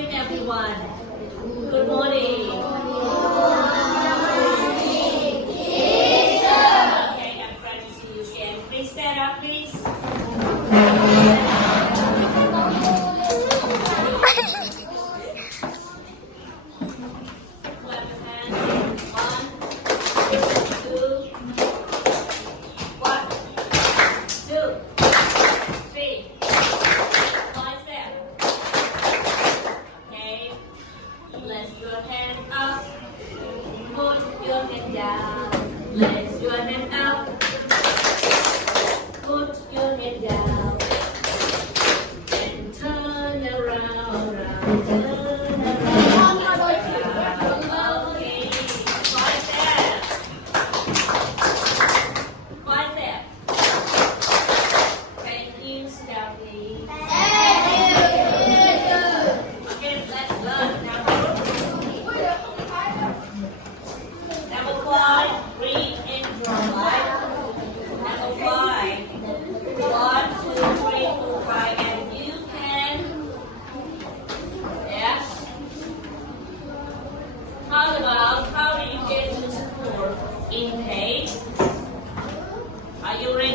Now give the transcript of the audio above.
morning, everyone. Good morning. Okay, I'm glad to see you again. Please stand up, please. Clap your hands. 1, 2, 3. Bicep. Okay. Lift your hand up. Put your hand down. Lift your hand up. Put your hand down. And turn around, turn around. Okay. Bicep. Bicep. Thank you, Stephanie. Okay, let's learn number 5, read and draw light. Number 5, 1, 2, 3, 4, 5, and you can, yes. How about how do you get to school? In paid? Are you ready?